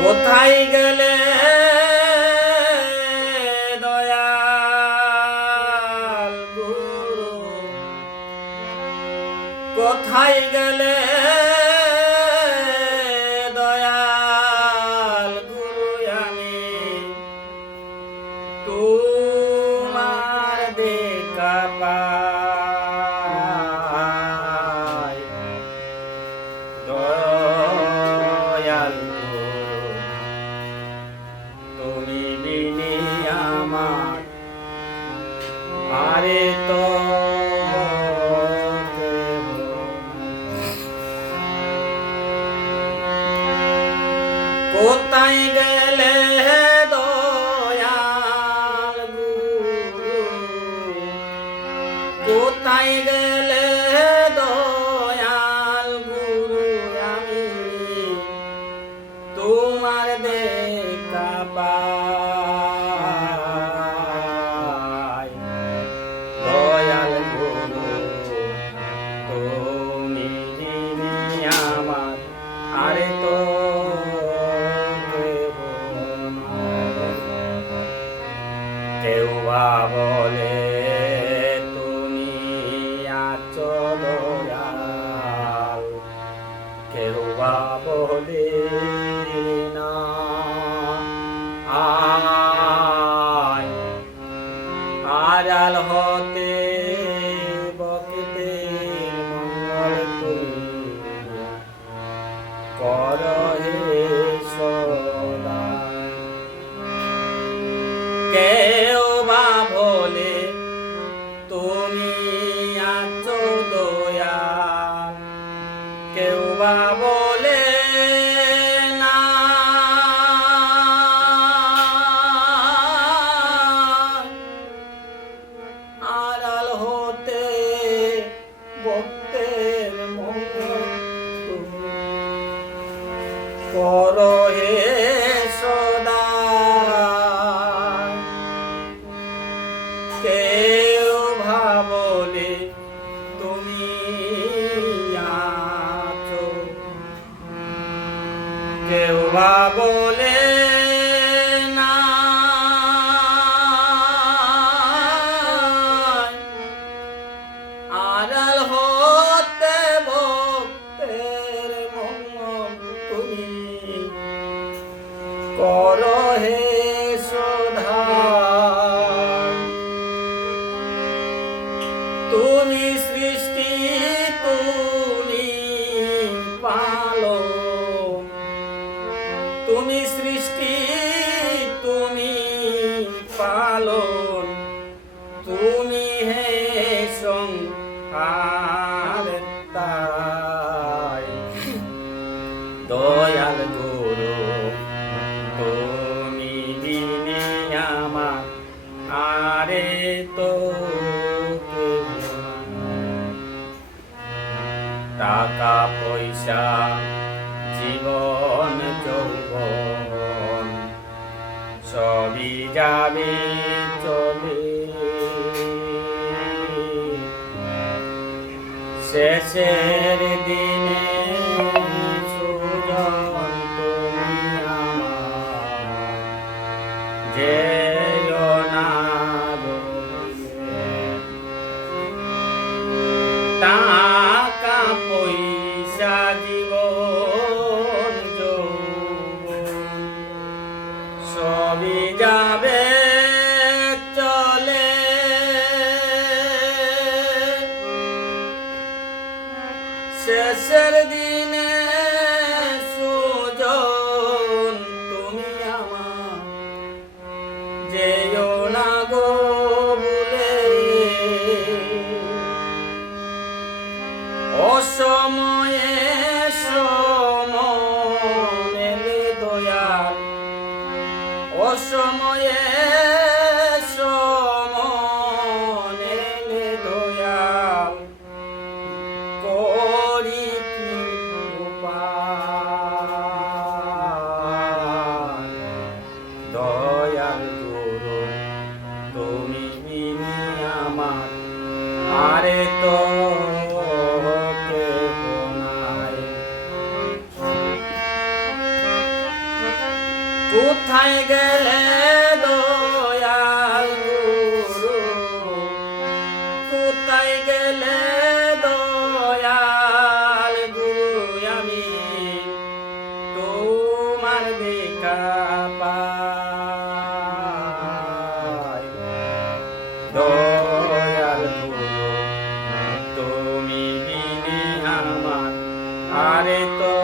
কোথায় গেলে দয়াল গুরু, কোথায় গেলে দয়াল গুরু, আমি তোমার দেখা পাই। দয়াল তুমি বিনি আমার আরে তো কোথায় গেলে দয়াল গুরু, কোথায় গেলে দয়াল গুরু, আমি তোমার দেখা পাই। দয়াল গুরু তুমি আমার আরে তো কেউ বা বলে তুমি আছো দয়াল, কেউ বা বলে না আড়াল হতে বকতে মঙ্গল তুমি কর হে সদা। কেউ বা বলে তুমি আছো দয়াল, কেউ বা বলে না আড়াল হতে ভক্তের মঙ্গল তুমি কর হে সদা। কেউ ভাবলে তুমি আছো, কেউ ভাবলে না আড়াল হতে ভক্তের মঙ্গল তুমি কর হে সদা। তুমি সৃষ্টি তুমি পালন, তুমি সৃষ্টি তুমি পালন, তুমি হে সংহার তাই। দয়াল গুরু তুমি বিনে আমার আরে তো টাকা পয়সা জীবন যৌবন সবই যাবে চলে, শেষের দিনে সুজন তুমি আমার যেও না টাকা পয়সা জীবন যৌবন সবই যাবে চলে, কোথায় গেলে দয়াল গুরু, কোথায় গেলে দয়াল গুরু, আমি তোমার দেখা পাই। দয়াল গুরু তুমি বিনে আমার আরে তো